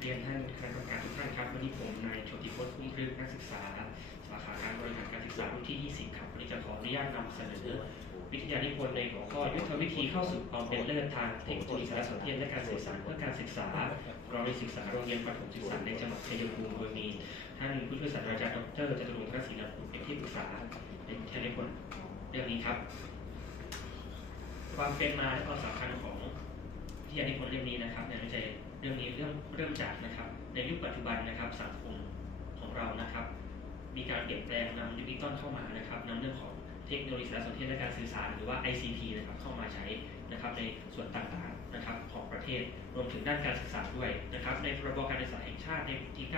เรียนท่านคณะกรรมการทุกท่านครับวันนี้ผมนายโชติพจน์คุ้มพลึกนักศึกษาสาขาการบริหารการศึกษารุ่นที่ 20 ครับวันนี้จะขออนุญาตนำเสนอ วิทยานิพนธ์ในหัวข้อยุทธวิธีเข้าสู่ความเป็นเลิศทางเทคโนโลยีสารสนเทศและการสื่อสารเพื่อการศึกษาเราได้ศึกษาโรงเรียนประถมศึกษาในจังหวัดชัยภูมิโดยมีท่านผู้ช่วยศาสตราจารย์ดรจตุรงค์ทักษิณกุลเป็นที่ปรึกษาในวิทยานิพนธ์เรื่องนี้ครับ ความเป็นมาและความสำคัญของวิทยานิพนธ์เรื่องนี้นะครับในวิจัย เรื่องนี้เริ่มเริ่มจากนะครับ ในยุคปัจจุบันนะครับสังคมของเรานะครับ มีการเปลี่ยนแปลงนำดิจิตอลเข้ามานะครับนำเรื่องของเทคโนโลยีสารสนเทศและการสื่อสารหรือว่า ICT นะครับเข้ามาใช้นะครับในส่วนต่างๆนะครับของประเทศรวมถึงด้านการศึกษาด้วยนะครับ ในพรบการศึกษาแห่งชาติในที่ 9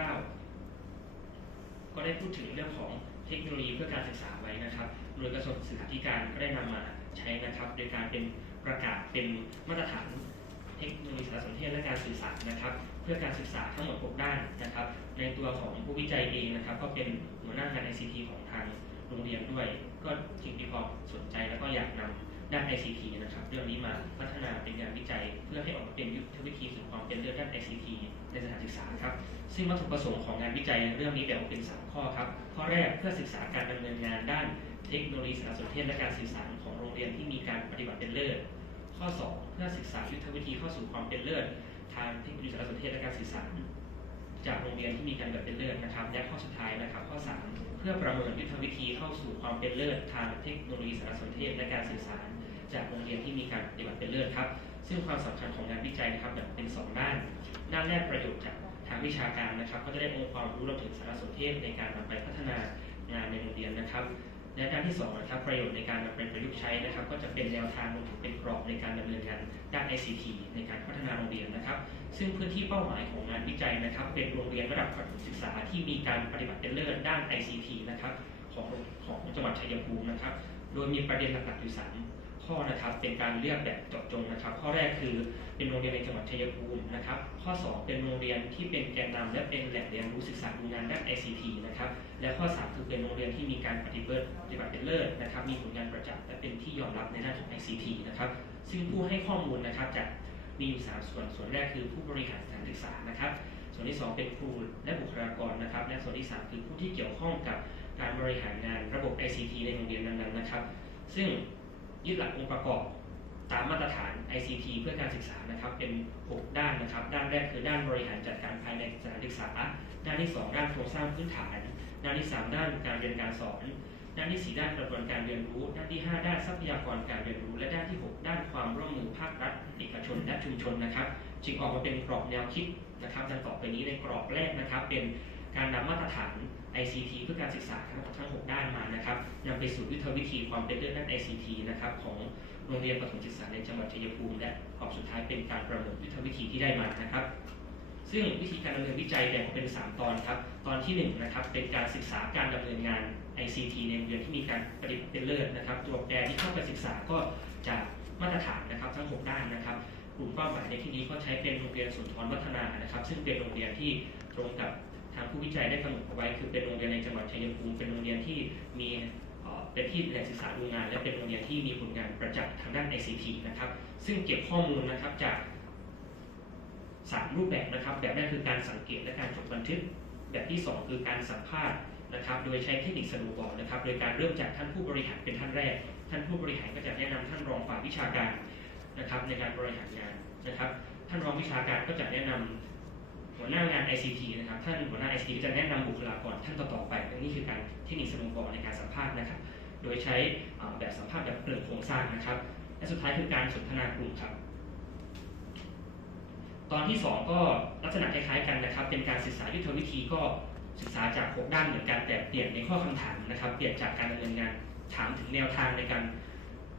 ก็ได้พูดถึงเรื่องของเทคโนโลยีเพื่อการศึกษาไว้นะครับ โดยกระทรวงศึกษาธิการก็ได้นำมาใช้นะครับ โดยการเป็นประกาศเป็นมาตรฐาน เทคโนโลยีสารสนเทศและการสื่อสารนะครับ เพื่อการศึกษาทั้งหมด 6 ด้านนะครับ ในตัวของผู้วิจัยเองนะครับ ก็เป็นหัวหน้างาน ICT ของทางโรงเรียนด้วย ก็จึงมีความสนใจแล้วก็อยากนำด้าน ICT นะครับ เรื่องนี้มาพัฒนาเป็นงานวิจัย เพื่อให้ออกมาเป็นยุทธวิธีสู่ความเป็นเรื่องด้าน ICT ในสถานศึกษาครับ ซึ่งวัตถุประสงค์ของงานวิจัยเรื่องนี้แบ่งออกเป็น 3 ข้อครับ ข้อแรกเพื่อศึกษาการดำเนินงานด้านเทคโนโลยีสารสนเทศและการสื่อสารของโรงเรียนที่มีการปฏิบัติเป็นเลิศ ข้อ 2 เพื่อศึกษายุทธวิธีเข้าสู่ความเป็นเลิศทางเทคโนโลยีสารสนเทศและการสื่อสารจากโรงเรียนที่มีการแบบเป็นเลิศนะครับ และข้อสุดท้ายนะครับ ข้อ 3 เพื่อประเมินยุทธวิธีเข้าสู่ความเป็นเลิศทางเทคโนโลยีสารสนเทศและการสื่อสาร จากโรงเรียนที่มีการปฏิบัติเป็นเลิศครับ ซึ่งความสำคัญของงานวิจัยนะครับแบ่งเป็น 2 ด้าน ด้านแรกประโยชน์จากทางวิชาการนะครับ ก็จะได้องค์ความรู้รวมถึงสารสนเทศในการนำไปพัฒนางานในโรงเรียนนะครับ และด้านที่2นะครับประโยชน์ในการนำไปประยุกต์ใช้นะครับ ก็จะเป็นแนวทางรวมถึงเป็นกรอบในการดำเนินงานด้าน ICT ในการพัฒนาโรงเรียนนะครับ ซึ่งพื้นที่เป้าหมายของงานวิจัยนะครับ เป็นโรงเรียนระดับประถมศึกษาที่มีการปฏิบัติเป็นเลิศด้าน ICT นะครับของของจังหวัดชัยภูมินะครับ โดยมีประเด็นหลักๆอยู่สาม ข้อนะครับ เป็นการเลือกแบบเจาะจงนะครับ ข้อแรกคือเป็นโรงเรียนในจังหวัดชัยภูมินะครับ ข้อ 2 เป็นโรงเรียนที่เป็นแกนนำและเป็นแหล่งเรียนรู้ศึกษาดูงานด้าน ICT นะครับ และข้อ 3 คือเป็นโรงเรียนที่มีการปฏิบัติปฏิบัติเป็นเลิศนะครับ มีผลงานประจักษ์และเป็นที่ยอมรับในด้านของ ICT นะครับ ซึ่งผู้ให้ข้อมูลนะครับจะมีอยู่3ส่วน ส่วนแรกคือผู้บริหารสถานศึกษานะครับ ส่วนที่ 2 เป็นครูและบุคลากรนะครับ และส่วนที่ 3 คือผู้ที่เกี่ยวข้องกับการบริหารงานระบบ ICT ในโรงเรียนนั้นๆนะครับ ซึ่ง ยึดหลักองค์ประกอบตามมาตรฐาน ICT เพื่อการศึกษานะครับเป็น 6 ด้านนะครับ ด้านแรกคือด้านบริหารจัดการภายในสถานศึกษา ด้านที่ 2 ด้านโครงสร้างพื้นฐาน ด้านที่ 3 ด้านการเรียนการสอน ด้านที่ 4 ด้านกระบวนการเรียนรู้ ด้านที่ 5 ด้านทรัพยากรการเรียนรู้ และด้านที่ 6 ด้านความร่วมมือภาครัฐเอกชนและชุมชนนะครับ จึงออกมาเป็นกรอบแนวคิดนะครับดังต่อไปนี้ในกรอบแรกนะครับเป็น การนำมาตรฐาน ICT เพื่อการศึกษาทั้งทั้ง 6 ด้านมานะครับนำไปสู่ยุทธวิธีความเป็นเลิศด้าน ICT นะครับของโรงเรียนประถมศึกษาในจังหวัดชัยภูมิ และกรอบสุดท้ายเป็นการประเมินยุทธวิธีที่ได้มานะครับ ซึ่งวิธีการดำเนินวิจัยแบ่งเป็น 3 ตอนครับ ตอนที่1นะครับเป็นการศึกษาการดำเนินงาน ICT ในโรงเรียนที่มีการปฏิบัติเป็นเลิศนะครับ ตัวแปรที่เข้าไปศึกษาก็จะมาตรฐานนะครับทั้ง 6 ด้านนะครับกลุ่มเป้าหมายในที่นี้ก็ใช้เป็นโรงเรียนสุนทรวัฒนานะครับ ซึ่งเป็นโรงเรียนที่ตรงกับ ทางผู้วิจัยได้กำหนดเอาไว้ คือเป็นโรงเรียนในจังหวัดชัยภูมิเป็นโรงเรียนที่มีเป็นที่แหล่งศึกษาดูงาน และเป็นโรงเรียนที่มีผลงานประจักษ์ทางด้าน ICT นะครับ ซึ่งเก็บข้อมูลนะครับจากสามรูปแบบนะครับ แบบแรกคือการสังเกตและการจดบันทึก แบบที่ 2 คือการสัมภาษณ์นะครับ โดยใช้เทคนิคสนุบอร์ดนะครับ โดยการเริ่มจากท่านผู้บริหารเป็นท่านแรก ท่านผู้บริหารก็จะแนะนำท่านรองฝ่ายวิชาการนะครับในการบริหารงานนะครับ ท่านรองวิชาการก็จะแนะนำ หัวหน้างาน ICT นะครับท่านหัวหน้า ICT จะแนะนำบุคลากรท่านต่อๆไปนี่คือการเทคนิคสนุบอร์ในการสัมภาษณ์นะครับ โดยใช้แบบสัมภาษณ์แบบเปลือกโครงสร้างนะครับ และสุดท้ายคือการสนทนากลุ่มครับ ตอนที่ 2 ก็ลักษณะคล้ายๆกันนะครับ เป็นการศึกษายุทธวิธีก็ศึกษาจาก 6 ด้านเหมือนกันแต่เปลี่ยนในข้อคำถามนะครับ เปลี่ยนจากการดำเนินงานถามถึงแนวทางในการ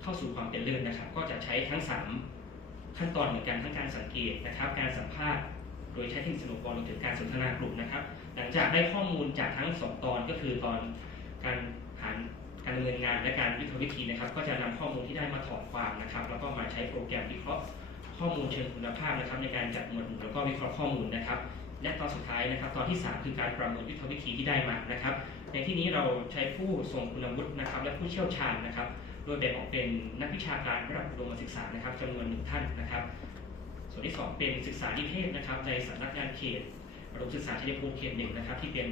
เข้าสู่ความเป็นเลิศนะครับ ก็จะใช้ทั้ง 3 ขั้นตอนเหมือนกันทั้งการสังเกตนะครับ การสัมภาษณ์ โดยใช้เทคนิคสนุกรวมถึงการสนทนากลุ่มนะครับ หลังจากได้ข้อมูลจากทั้ง2ตอนก็คือตอนการหารการดำเนินงานและการยุทธวิธีนะครับ ก็จะนำข้อมูลที่ได้มาถอดความนะครับ แล้วก็มาใช้โปรแกรมวิเคราะห์ข้อมูลเชิงคุณภาพนะครับ ในการจัดหมวดหมู่แล้วก็วิเคราะห์ข้อมูลนะครับ และตอนสุดท้ายนะครับ ตอนที่ 3 คือการประเมินยุทธวิธีที่ได้มานะครับ ในที่นี้เราใช้ผู้ทรงคุณวุฒินะครับ และผู้เชี่ยวชาญนะครับ โดยแบ่งออกเป็นนักวิชาการระดับอุดมศึกษานะครับจำนวนหนึ่งท่านนะครับ ส่วนที่ 2 เป็นศึกษานิเทศนะครับในสำนักงานเขตระดมศึกษาชัยภูมิเขตหนึ่งนะครับ ที่เป็น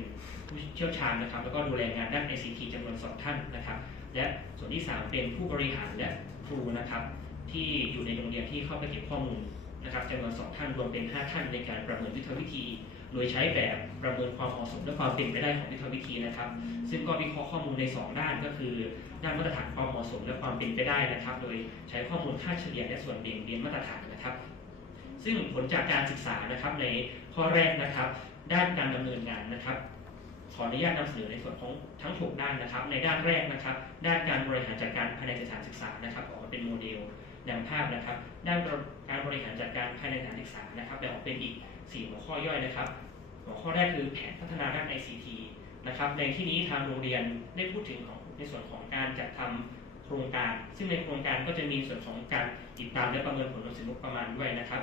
ผู้เชี่ยวชาญนะครับ แล้วก็ดูแลงานด้าน ICT จำนวน 2 ท่านนะครับ และส่วนที่ 3 เป็นผู้บริหารและครูนะครับ ที่อยู่ในโรงเรียนที่เข้าไปเก็บข้อมูลนะครับจำนวน 2 ท่านรวมเป็น 5 ท่านในการประเมินยุทธวิธี โดยใช้แบบประเมินความเหมาะสมและความเป็นไปได้ของยุทธวิธีนะครับ ซึ่งก็วิเคราะห์ข้อมูลใน 2 ด้านก็คือด้านมาตรฐานความเหมาะสมและความเป็นไปได้นะครับ โดยใช้ข้อมูลค่าเฉลี่ยและส่วนเบี่ยงเบนมาตรฐานนะครับ ซึ่งผลจากการศึกษานะครับในข้อแรกนะครับ ด้านการดำเนินงานนะครับ ขออนุญาตนำเสนอในส่วนของทั้ง 6 ด้านนะครับ ในด้านแรกนะครับ ด้านการบริหารจัดการภายในสถานศึกษานะครับ ออกมาเป็นโมเดลดังภาพนะครับ ด้านการบริหารจัดการภายในสถานศึกษานะครับแบ่งออกเป็นอีก 4 หัวข้อย่อยนะครับ หัวข้อแรกคือแผนพัฒนาด้าน ICT นะครับ ในที่นี้ทางโรงเรียนได้พูดถึงของในส่วนของการจัดทำโครงการ ซึ่งในโครงการก็จะมีส่วนของการติดตามและประเมินผลรวมถึงงบประมาณด้วยนะครับ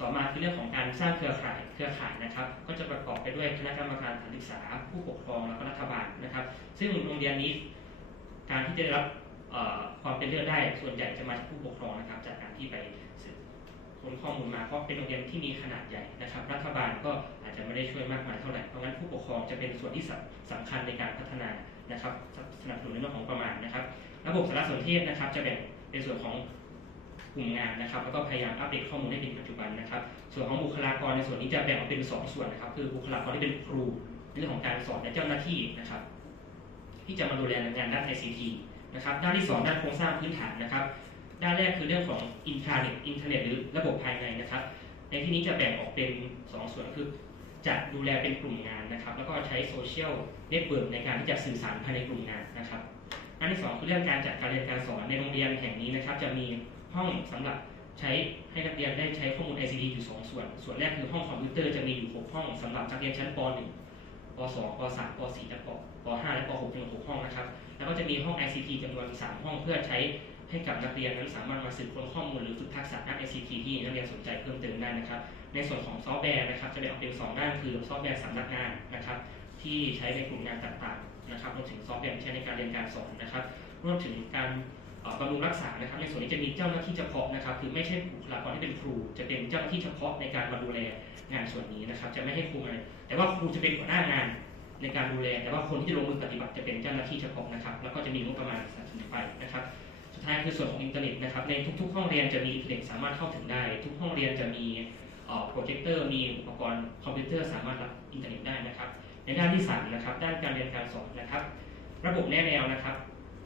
ต่อมาคือเรื่องของการสร้างเครือข่ายเครือข่ายนะครับ ก็จะประกอบไปด้วยคณะกรรมการสถานศึกษา ผู้ปกครองแล้วก็รัฐบาลนะครับ ซึ่งโรงเรียนนี้การที่จะได้รับความเป็นเลิศได้ส่วนใหญ่จะมาจากผู้ปกครองนะครับ จากการที่ไปสืบค้นข้อมูลมาเพราะเป็นโรงเรียนที่มีขนาดใหญ่นะครับ รัฐบาลก็อาจจะไม่ได้ช่วยมากมายเท่าไหร่เพราะงั้นผู้ปกครองจะเป็นส่วนที่สำสำคัญในการพัฒนานะครับสนับสนุนในเรื่องของประมาณนะครับ ระบบสารสนเทศนะครับ จะแบ่งเป็นส่วนของ กลุ่มงานนะครับ แล้วก็พยายามอัปเดตข้อมูลให้เป็นปัจจุบันนะครับ ส่วนของบุคลากรในส่วนนี้จะแบ่งออกเป็นสองส่วนนะครับ คือบุคลากรที่เป็นครูในเรื่องของการสอนและเจ้าหน้าที่นะครับ ที่จะมาดูแลงานด้าน ICT นะครับด้านที่ 2 ด้านโครงสร้างพื้นฐานนะครับ ด้านแรกคือเรื่องของอินทราเน็ตอินเทอร์เน็ตหรือระบบภายในนะครับ ในที่นี้จะแบ่งออกเป็น 2 ส่วนคือจะดูแลเป็นกลุ่มงานนะครับ แล้วก็ใช้โซเชียลเน็ตเวิร์กในการที่จะสื่อสารภายในกลุ่มงานนะครับ อันที่ 2 คือเรื่องการจัดการเรียนการสอนในโรงเรียนแห่งนี้นะครับ จะมี ห้องสำหรับใช้ให้นักเรียนได้ใช้ข้อมูล ICT อยู่ 2 ส่วน ส่วนแรกคือห้องคอมพิวเตอร์จะมีอยู่ 6 ห้องสำหรับนักเรียนชั้นป .1 ป .2 ป .3 ป .4 และปป .5 และป .6 ถึง6ห้องนะครับ แล้วก็จะมีห้อง ICT จำนวน 3 ห้องเพื่อใช้ให้กับนักเรียนนั้นสามารถมาสืบค้นข้อมูลหรือฝึกทักษะด้าน ICT ที่นักเรียนสนใจเพิ่มเติมได้นะครับ ในส่วนของซอฟต์แวร์นะครับจะแบ่งออกเป็น 2 ด้านคือซอฟต์แวร์สำนักงานนะครับ ที่ใช้ในกลุ่มงานต่างๆนะครับรวมถึงซอฟต์แวร์ที่ใช้ในการเรียนการสอนนะครับรวมถึงการ บำรุงรักษานะครับ ในส่วนนี้จะมีเจ้าหน้าที่เฉพาะนะครับ คือไม่ใช่บุคลากรที่เป็นครู จะเป็นเจ้าหน้าที่เฉพาะในการมาดูแลงานส่วนนี้นะครับ จะไม่ให้ครูมาแต่ว่าครูจะเป็นหัวหน้างานในการดูแล แต่ว่าคนที่จะลงมือปฏิบัติจะเป็นเจ้าหน้าที่เฉพาะนะครับ แล้วก็จะมีงบประมาณสนับสนุนไปนะครับ สุดท้ายคือส่วนของอินเทอร์เน็ตนะครับ ในทุก ๆ ห้องเรียนจะมีอินเทอร์เน็ตสามารถเข้าถึงได้ ทุกห้องเรียนจะมีโปรเจคเตอร์ มีอุปกรณ์คอมพิวเตอร์สามารถรับอินเทอร์เน็ตได้นะครับ ในด้านที่สามนะครับ ด้านการเรียนการสอนนะครับ ระบบแนแนวนะครับ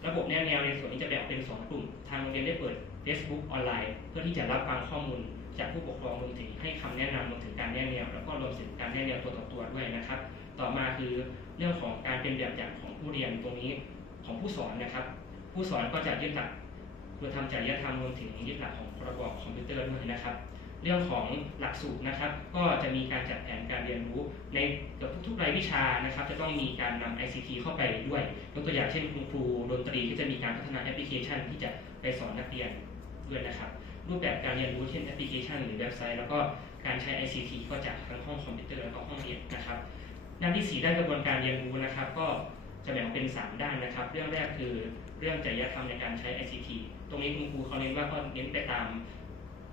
ระบบแนแนวในส่วนนี้จะแบ่งเป็น 2 กลุ่ม ทางโรงเรียนได้เปิด Facebook ออนไลน์ เพื่อที่จะรับฟังข้อมูล จากผู้ปกครองรวมถึงให้คำแนะนำรวมถึงการแนะแนว แล้วก็รวมถึงการแนะแนวตัวต่อตัวด้วยนะครับ ต่อมาคือเรื่องของการเป็นแบบอย่างของผู้เรียนตรงนี้ของผู้สอนนะครับ ผู้สอนก็จะยึดหลักคุณธรรมจริยธรรมรวมถึงยึดหลักของพรบคอมพิวเตอร์ด้วยนะครับ เรื่องของหลักสูตรนะครับ ก็จะมีการจัดแผนการเรียนรู้ในทุกๆรายวิชานะครับ จะต้องมีการนำ ICT เข้าไปด้วยยกตัวอย่างเช่นคุณครูดนตรีก็จะมีการพัฒนาแอปพลิเคชัน ที่จะไปสอนนักเรียนด้วยนะครับรูปแบบการเรียนรู้เช่นแอปพลิเคชัน หรือเว็บไซต์แล้วก็การใช้ ICT ก็จากทั้งห้องคอมพิวเตอร์แล้วก็ห้องเรียนนะครับด้านที่ 4 ด้านกระบวนการเรียนรู้นะครับ ก็จะแบ่งเป็น 3 ด้านนะครับ เรื่องแรกคือเรื่องจริยธรรมในการใช้ ICT ตรงนี้คุณครูเขาเน้นว่าก็เน้นไปตาม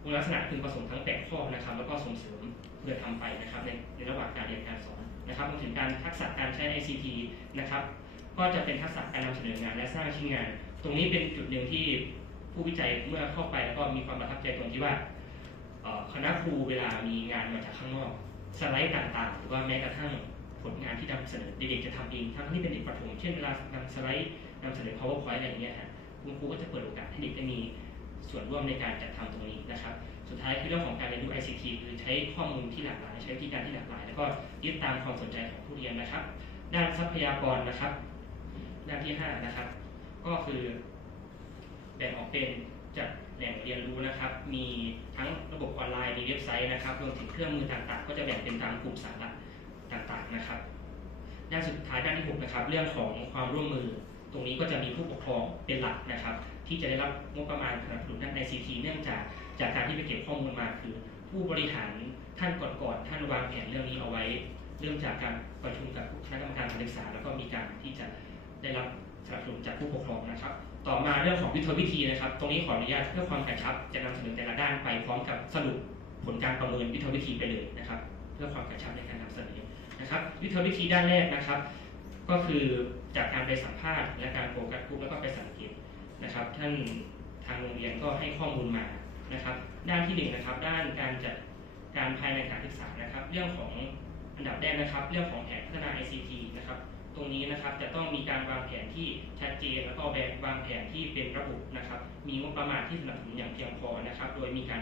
คุณลักษณะพึงประสงค์ทั้ง8ข้อนะครับ แล้วก็ส่งเสริมเพื่อทำไปนะครับในในระหว่างการเรียนการสอนนะครับรวมถึงการทักษะการใช้ ICT นะครับ ก็จะเป็นทักษะการนำเสนองานและสร้างชิ้นงาน ตรงนี้เป็นจุดหนึ่งที่ผู้วิจัยเมื่อเข้าไปแล้วก็มีความประทับใจตรงที่ว่าคณะครูเวลามีงานมาจากข้างนอกสไลด์ต่างๆ หรือว่าแม้กระทั่งผลงานที่นำเสนอเด็กๆจะทำเองทั้งที่เป็นเด็กประถมเช่นเวลานำสไลด์นำเสนอ powerpoint อะไรอย่างเงี้ยฮะคุณครูก็จะเปิดโอกาสให้เด็กได้มี ส่วนร่วมในการจัดทำตรงนี้นะครับ สุดท้ายคือเรื่องของการเรียนรู้ ICT คือใช้ข้อมูลที่หลากหลาย ใช้วิธีการที่หลากหลาย แล้วก็ยึดตามความสนใจของผู้เรียนนะครับ ด้านทรัพยากรนะครับ ด้านที่ 5 นะครับ ก็คือแบ่งออกเป็นจากแหล่งเรียนรู้นะครับ มีทั้งระบบออนไลน์ มีเว็บไซต์นะครับ รวมถึงเครื่องมือต่างๆ ก็จะแบ่งเป็นตามกลุ่มสาระต่างๆนะครับ ด้านสุดท้ายด้านที่6นะครับ เรื่องของความร่วมมือ ตรงนี้ก็จะมีผู้ปกครองเป็นหลักนะครับ ที่จะได้รับงบประมาณสนับสนุนด้าน ICT เนื่องจากจากการที่ไปเก็บข้อมูลมาคือ ผู้บริหารท่านก่อนๆท่านวางแผนเรื่องนี้เอาไว้ เริ่มจากการประชุมกับคณะกรรมการการศึกษา แล้วก็มีการที่จะได้รับสนับสนุนจากผู้ปกครองนะครับ ต่อมาเรื่องของยุทธวิธีนะครับ ตรงนี้ขออนุญาตเพื่อความกระชับ จะนำเสนอแต่ละด้านไปพร้อมกับสรุปผลการประเมินยุทธวิธีไปเลยนะครับ เพื่อความกระชับในการนำเสนอนะครับ ยุทธวิธีด้านแรกนะครับ ก็คือจากการไปสัมภาษณ์และการโฟกัสกลุ่มแล้วก็ไปสังเกต นะครับ ท่านทางโรงเรียนก็ให้ข้อมูลมานะครับ ด้านที่หนึ่งนะครับ ด้านการจัดการภายในการศึกษานะครับ เรื่องของอันดับแรกนะครับ เรื่องของแผนพัฒนา ICT นะครับ ตรงนี้นะครับจะต้องมีการวางแผนที่ชัดเจน แล้วก็แบบวางแผนที่เป็นระบบนะครับ มีงบประมาณที่สนับสนุนอย่างเพียงพอนะครับ โดยมีการ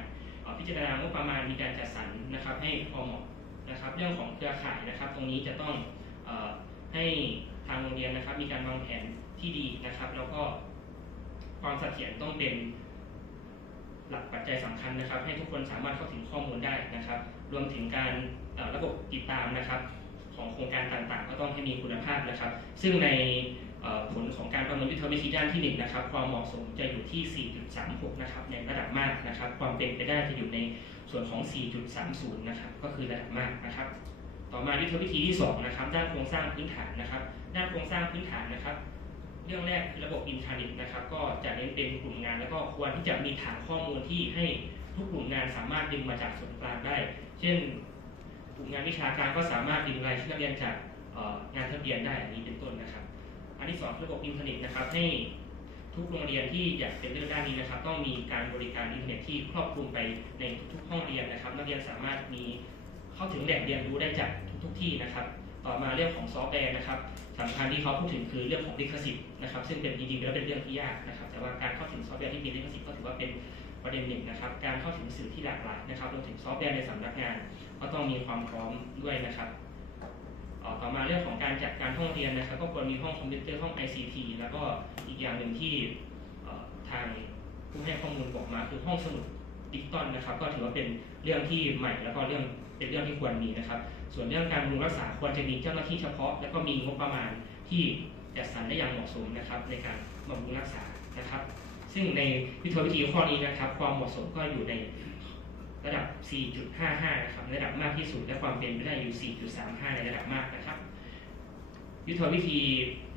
พิจารณางบประมาณมีการจัดสรรนะครับ ให้พอเหมาะนะครับ เรื่องของเครือข่ายนะครับ ตรงนี้จะต้องให้ทางโรงเรียนนะครับ มีการวางแผนที่ดีนะครับ แล้วก็ ความเสถียรต้องเป็นหลักปัจจัยสำคัญนะครับ ให้ทุกคนสามารถเข้าถึงข้อมูลได้นะครับ รวมถึงการระบบติดตามนะครับ ของโครงการต่างๆ ก็ต้องให้มีคุณภาพนะครับ ซึ่งในผลของการประเมินยุทธวิธีด้านที่หนึ่งนะครับ ความเหมาะสมจะอยู่ที่ 4.36 นะครับในระดับมากนะครับ ความเป็นไปได้จะอยู่ในส่วนของ 4.30 นะครับ ก็คือระดับมากนะครับ ต่อมายุทธวิธีที่สองนะครับ ด้านโครงสร้างพื้นฐานนะครับ ด้านโครงสร้างพื้นฐานนะครับ เรื่องแรกคือระบบอินเทอร์เน็ตนะครับ ก็จะเน้นเป็นกลุ่มงานแล้วก็ควรที่จะมีฐานข้อมูลที่ให้ทุกกลุ่มงานสามารถดึงมาจากส่วนกลางได้ เช่น กลุ่มงานวิชาการก็สามารถดึงรายชื่อนักเรียนจากงานทะเบียนได้นี้เป็นต้นนะครับ อันที่สองระบบอินเทอร์เน็ตนะครับ ให้ทุกโรงเรียนที่อยากเป็นเรื่องด้านนี้นะครับ ต้องมีการบริการอินเทอร์เน็ตที่ครอบคลุมไปในทุกๆห้องเรียนนะครับ นักเรียนสามารถมีเข้าถึงแหล่งเรียนรู้ได้จากทุกๆที่นะครับ ต่อมาเรื่องของซอฟต์แวร์นะครับสำคัญที่เขาพูดถึงคือเรื่องของลิขสิทธิ์นะครับ ซึ่งเป็นจริงๆแล้วเป็นเรื่องที่ยากนะครับ แต่ว่าการเข้าถึงซอฟต์แวร์ที่มีลิขสิทธิ์ก็ถือว่าเป็นประเด็นหนึ่งนะครับ การเข้าถึงสื่อที่หลากหลายนะครับรวมถึงซอฟต์แวร์ในสำนักงาน ก็ต้องมีความพร้อมด้วยนะครับต่อมาเรื่องของการจัดการห้องเรียนนะครับ ก็ควรมีห้องคอมพิวเตอร์ห้อง ICT แล้วก็อีกอย่างหนึ่งที่ทางผู้ให้ข้อมูลบอกมาคือห้องสมุด ดิจิตอลนะครับ ก็ถือว่าเป็นเรื่องที่ใหม่แล้วก็เรื่องเป็นเรื่องที่ควรมีนะครับ ส่วนเรื่องการบำรุงรักษาควรจะมีเจ้าหน้าที่เฉพาะ แล้วก็มีงบประมาณที่จัดสรรได้อย่างเหมาะสมนะครับ ในการบำรุงรักษานะครับ ซึ่งในวิธีวิธีข้อนี้นะครับ ความเหมาะสมก็อยู่ในระดับ 4.55 นะครับ ระดับมากที่สุด และความเป็นไปได้อยู่ 4.35 ในระดับมากนะครับ ยุทธวิธี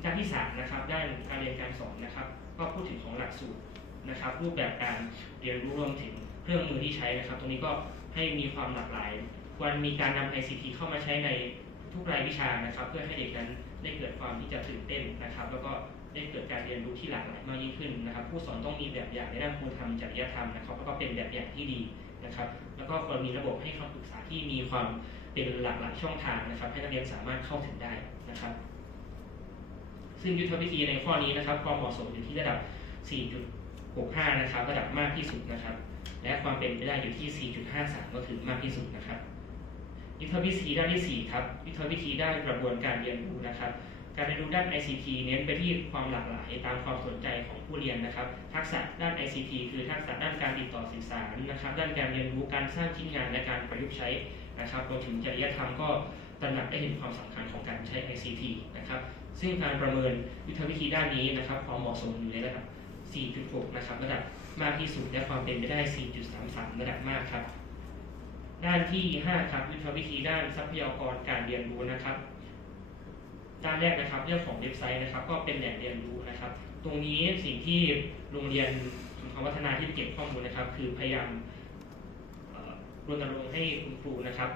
ด้านที่ 3 นะครับ ด้านการเรียนการสอนนะครับ ก็พูดถึงของหลักสูตรนะครับ รูปแบบการเรียนรู้รวมถึง เครื่องมือที่ใช้นะครับ ตรงนี้ก็ให้มีความหลากหลายควรมีการนำ ICT เข้ามาใช้ในทุกรายวิชานะครับ เพื่อให้เด็กนั้นได้เกิดความที่จะตื่นเต้นนะครับ แล้วก็ได้เกิดการเรียนรู้ที่หลากหลายมากยิ่งขึ้นนะครับ ผู้สอนต้องมีแบบอย่างในด้านคุณธรรมจริยธรรมนะครับแล้วก็เป็นแบบอย่างที่ดีนะครับ แล้วก็ควรมีระบบให้คำปรึกษาที่มีความเป็นหลากหลายช่องทางนะครับ ให้นักเรียนสามารถเข้าถึงได้นะครับ ซึ่งยุทธวิธีในข้อนี้นะครับความเหมาะสมอยู่ที่ระดับ 4.65 นะครับ ระดับมากที่สุดนะครับ และความเป็นไปได้อยู่ที่ 4.53 ก็คือมากที่สุดนะครับยุทธวิธีด้านที่ 4 ครับยุทธวิธีด้านกระบวนการเรียนรู้นะครับ การเรียนรู้ด้าน ICT เน้นไปที่ความหลากหลายตามความสนใจของผู้เรียนนะครับ ทักษะด้าน ICT คือทักษะด้านการติดต่อสื่อสารนะครับ ด้านการเรียนรู้การสร้างชิ้นงานและการประยุกต์ใช้นะครับรวมถึงจริยธรรมก็ตระหนักได้เห็นความสำคัญของการใช้ ICT นะครับ ซึ่งการประเมินยุทธวิธีด้านนี้นะครับความเหมาะสมอยู่ในระดับ 4.6 นะครับระดับ มากที่สุดและความเป็นไปได้ 4.33 ระดับมากครับ ด้านที่ 5 ครับยุทธวิธีด้านทรัพยากรการเรียนรู้นะครับ ด้านแรกนะครับเรื่องของเว็บไซต์นะครับ ก็เป็นแหล่งเรียนรู้นะครับ ตรงนี้สิ่งที่โรงเรียนสุนทรวัฒนาที่เก็บข้อมูลนะครับ คือพยายามรณรงค์ให้คุณครูนะครับ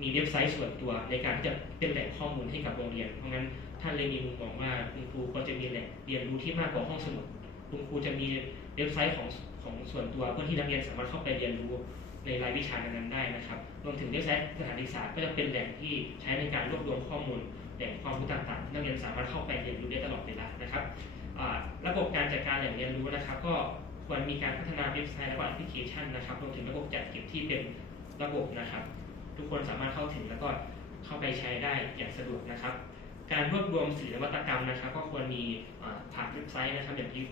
มีเว็บไซต์ส่วนตัวในการที่จะเป็นแหล่งข้อมูลให้กับโรงเรียน เพราะงั้นท่านเลยมีมุมมองว่าคุณครูก็จะมีแหล่งเรียนรู้ที่มากกว่าห้องสมุดคุณครูจะมี เว็บไซต์ของของส่วนตัวเพื่อที่นักเรียนสามารถเข้าไปเรียนรู้ในรายวิชานั้นได้นะครับ รวมถึงเว็บไซต์สถานศึกษาก็จะเป็นแหล่งที่ใช้ในการรวบรวมข้อมูลแหล่งความรู้ต่างๆที่นักเรียนสามารถเข้าไปเรียนรู้ได้ตลอดเวลานะครับระบบการจัดการแหล่งเรียนรู้นะครับ ก็ควรมีการพัฒนาเว็บไซต์และก็แอปพลิเคชันนะครับรวมถึงระบบจัดเก็บที่เป็นระบบนะครับ ทุกคนสามารถเข้าถึงแล้วก็เข้าไปใช้ได้อย่างสะดวกนะครับ การรวบรวมสื่อนวัตกรรมนะครับ ก็ควรมีผ่านเว็บไซต์นะครับอย่างที่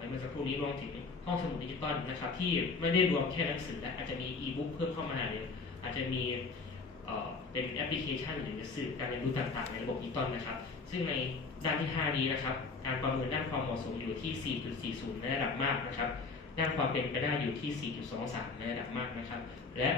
กล่าวไปเมื่อสักครู่นี้รวมถึงห้องสมุดดิจิตอลนะครับที่ไม่ได้รวมแค่หนังสือและอาจจะมีอีบุ๊กเพิ่มเข้ามาหรืออาจจะมีเป็นแอปพลิเคชันหรือสื่อการเรียนรู้ต่างๆ ในระบบดิจิตอลนะครับ ซึ่งในด้านที่ 5 นี้นะครับ การประเมินด้านความเหมาะสมอยู่ที่ 4.40 ในระดับมากนะครับ ด้านความเป็นไปได้อยู่ที่ 4.23 ในระดับมากนะครับ และ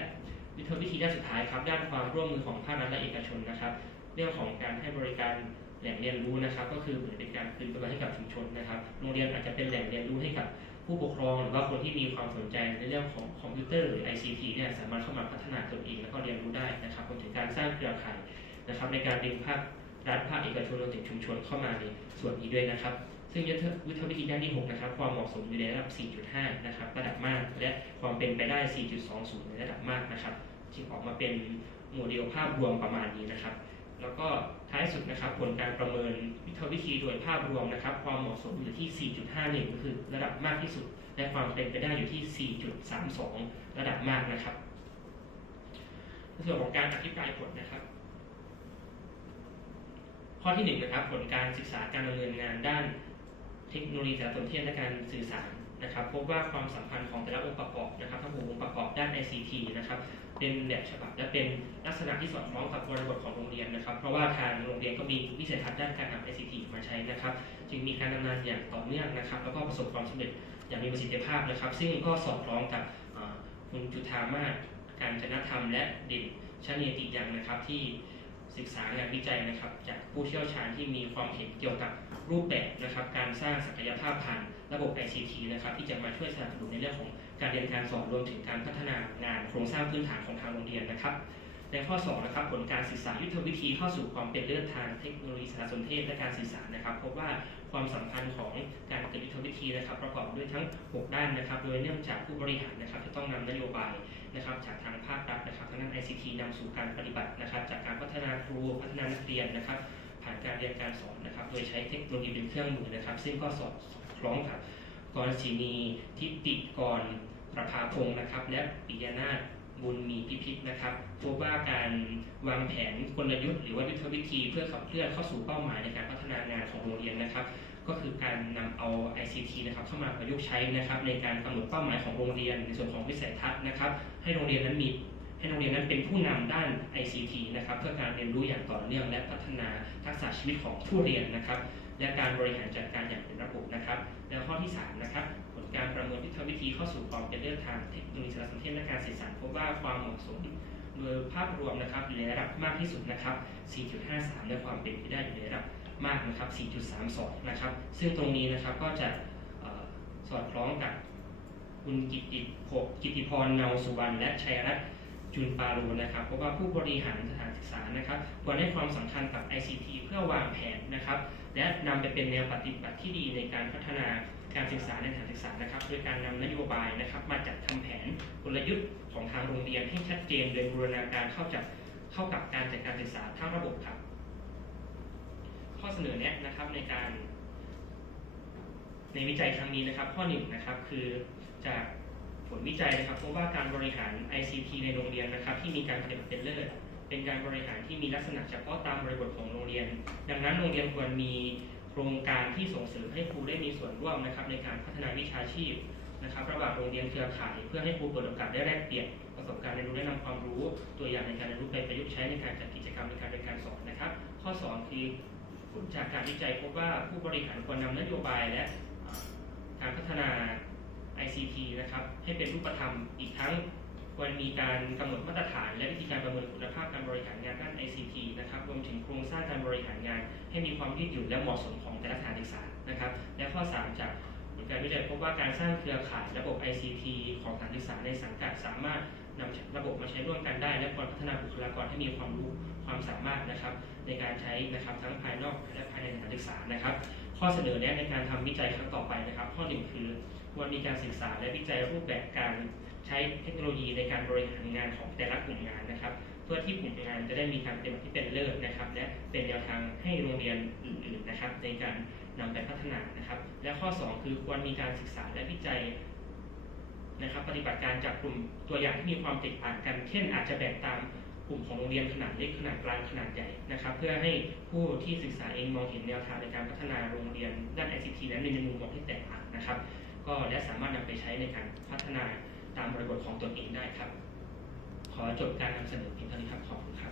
วิธีวิธีด้านสุดท้ายครับ ด้านความร่วมมือของภาครัฐและเอกชนนะครับ เรื่องของการให้บริการ แหล่งเรียนรู้นะครับ ก็คือเหมือนเป็นการคืนประโยชน์ให้กับชุมชนนะครับ โรงเรียนอาจจะเป็นแหล่งเรียนรู้ให้กับผู้ปกครอง หรือว่าคนที่มีความสนใจในเรื่องของคอมพิวเตอร์หรือ ICT เนี่ยสามารถเข้ามาพัฒนาตนเองแล้วก็เรียนรู้ได้นะครับรวมถึงการสร้างเครือข่ายนะครับ ในการดึงภาครัฐภาคเอกชนรวมถึงชุมชนเข้ามาในส่วนนี้ด้วยนะครับซึ่งยุทธยุทธวิธีด้านที่ 6 นะครับ ความเหมาะสมอยู่ในระดับ 4.5 นะครับ ระดับมาก และความเป็นไปได้ 4.20 ในระดับมากนะครับจึงออกมาเป็นโมเดลภาพรวมประมาณนี้นะครับ แล้วก็ท้ายสุดนะครับผลการประเมินยุทธวิธีโดยภาพรวมนะครับ ความเหมาะสมอยู่ที่ 4.51 ก็คือระดับมากที่สุด และความเป็นไปได้อยู่ที่ 4.32 ระดับมากนะครับในส่วนของการอธิบายผลนะครับ ข้อที่หนึ่งนะครับผลการศึกษาการดำเนินงานด้านเทคโนโลยีสารสนเทศและการสื่อสารนะครับ พบว่าความสัมพันธ์ของแต่ละองค์ประกอบนะครับทั้งหกองค์ประกอบด้าน ICT นะครับ เป็นแบบฉบับและเป็นลักษณะที่สอดคล้องกับบริบทของโรงเรียนนะครับ เพราะว่าทางโรงเรียนก็มีวิสัยทัศน์ด้านการนำ ICT มาใช้นะครับ จึงมีการดำเนินอย่างต่อเนื่องนะครับ แล้วก็ประสบความสำเร็จอย่างมีประสิทธิภาพนะครับ ซึ่งก็สอดคล้องกับคุณจุธามาศการจนธรรมและเด่นชเนติยังนะครับที่ศึกษางานวิจัยนะครับ จากผู้เชี่ยวชาญที่มีความเห็นเกี่ยวกับรูปแบบนะครับ การสร้างศักยภาพผ่านระบบ ICT นะครับ ที่จะมาช่วยสนับสนุนในเรื่องของ การเรียนการสอนรวมถึงการพัฒนางานโครงสร้างพื้นฐานของทางโรงเรียนนะครับในข้อ2นะครับผลการศึกษายุทธวิธีเข้าสู่ความเป็นเลิศทางเทคโนโลยีสารสนเทศและการสื่อสารนะครับพบว่าความสัมพันธ์ของการเกิดยุทธวิธีนะครับ ประกอบด้วยทั้ง 6 ด้านนะครับ โดยเนื่องจากผู้บริหารนะครับจะต้องนำนโยบายนะครับ จากทางภาครัฐนะครับทางด้าน ICT นำสู่การปฏิบัตินะครับ จากการพัฒนาครูพัฒนานักเรียนนะครับ ผ่านการเรียนการสอนนะครับ โดยใช้เทคโนโลยีเป็นเครื่องมือนะครับ ซึ่งก็สอดคล้องกับกรศีนีทิติกร ประภาพงศ์นะครับ และปิยนาถบุญมีพิพิธนะครับพบว่าการวางแผนกลยุทธ์หรือว่ายุทธวิธีเพื่อขับเคลื่อนเข้าสู่เป้าหมายในการพัฒนางานของโรงเรียนนะครับ ก็คือการนำเอา ICT นะครับเข้ามาประยุกต์ใช้นะครับ ในการกำหนดเป้าหมายของโรงเรียน ในส่วนของวิสัยทัศน์นะครับ ให้โรงเรียนนั้นมีให้โรงเรียนนั้นเป็นผู้นำด้าน ICT นะครับเพื่อการเรียนรู้อย่างต่อเนื่องและพัฒนาทักษะชีวิตของผู้เรียนนะครับ และการบริหารจัดการอย่างเป็นระบบนะครับ แล้วข้อที่3นะครับผลการประเมินยุทธวิธีเข้าสู่ความเป็นเลิศทางเทคโนโลยีสารสนเทศและการสื่อสารพบว่าความเหมาะสมโดยภาพรวมนะครับอยู่ในระดับมากที่สุดนะครับ 4.53 และความเป็นไปได้อยู่ในระดับมากนะครับ 4.32 นะครับ ซึ่งตรงนี้นะครับก็จะสอดคล้องกับคุณกิติพงกิติพรเนาสุวรรณและชัยรัตน์ จุนปารูนะครับเพราะว่าผู้บริหารสถานศึกษานะครับควรให้ความสำคัญกับ ICT เพื่อวางแผนนะครับ และนำไปเป็นแนวปฏิบัติที่ดีในการพัฒนาการศึกษาในสถานศึกษานะครับ โดยการนำนโยบายนะครับ มาจัดทำแผนกลยุทธ์ของทางโรงเรียนให้ชัดเจนโดยบูรณาการเข้าจับเข้ากับการจัดการศึกษาทั้งระบบครับ ข้อเสนอแนะนะครับในการ ในวิจัยครั้งนี้นะครับ ข้อหนึ่งนะครับคือจาก ลวิจัยนะครับพบว่าการบริหาร ICT ในโรงเรียนนะครับ ที่มีการปฏิบัติเป็นเลิศเป็นการบริหารที่มีลักษณะเฉพาะตามบริบทของโรงเรียน ดังนั้นโรงเรียนควรมีโครงการที่ส่งเสริมให้ครูได้มีส่วนร่วมนะครับ ในการพัฒนาวิชาชีพนะครับระหว่างโรงเรียนเครือข่ายเพื่อให้ครูเปิดโอกาสได้แลกเปลี่ยนประสบการณ์เรียนรู้และนำความรู้ ตัวอย่างในการเรียนรู้ไปประยุกต์ใช้ในการจัดกิจกรรมในการเรียนการสอนนะครับ ข้อสองคือผลจากการวิจัยพบว่าผู้บริหารควรนำนโยบายและอ่าการพัฒนา ICT นะครับให้เป็นรูปธรรมอีกทั้งควรมีการกำหนดมาตรฐาน และวิธีการประเมินคุณภาพการบริหารงานด้าน ICT นะครับรวมถึงโครงสร้างการบริหารงาน ให้มีความยืดหยุ่นและเหมาะสมของแต่ละสถานศึกษานะครับและข้อ 3 จากผลการวิจัยพบว่าการสร้างเครือข่ายระบบ ICT ของสถานศึกษาในสังกัดสามารถนำระบบมาใช้ร่วมกันได้ และควรพัฒนาบุคลากรให้มีความรู้ความสามารถนะครับในการใช้นะครับทั้งภายนอกและภายในสถานศึกษานะครับ ข้อเสนอแนะในการทำวิจัยครั้งต่อไปนะครับ ข้อหนึ่งคือ ควรมีการศึกษาและวิจัยรูปแบบการใช้เทคโนโลยีในการบริหารงานของแต่ละกลุ่มงานนะครับ เพื่อที่กลุ่มงานจะได้มีการปฏิบัติที่เป็นเลิศนะครับ และเป็นแนวทางให้โรงเรียนอื่นๆนะครับ ในการนำไปพัฒนานะครับ และข้อ 2 คือควรมีการศึกษาและวิจัยนะครับปฏิบัติการจากกลุ่มตัวอย่างที่มีความแตกต่างกัน เช่น อาจจะแบ่งตามกลุ่มของโรงเรียนขนาดเล็กขนาดกลางขนาดใหญ่นะครับ เพื่อให้ผู้ที่ศึกษาเองมองเห็นแนวทางในการพัฒนาโรงเรียนด้าน ICT นั้นในมุมมองที่แตกต่างนะครับ ก็และสามารถนำไปใช้ในการพัฒนาตามบริบทของตนเองได้ครับ ขอจบการนำเสนอเพียงเท่านี้ครับขอบคุณครับ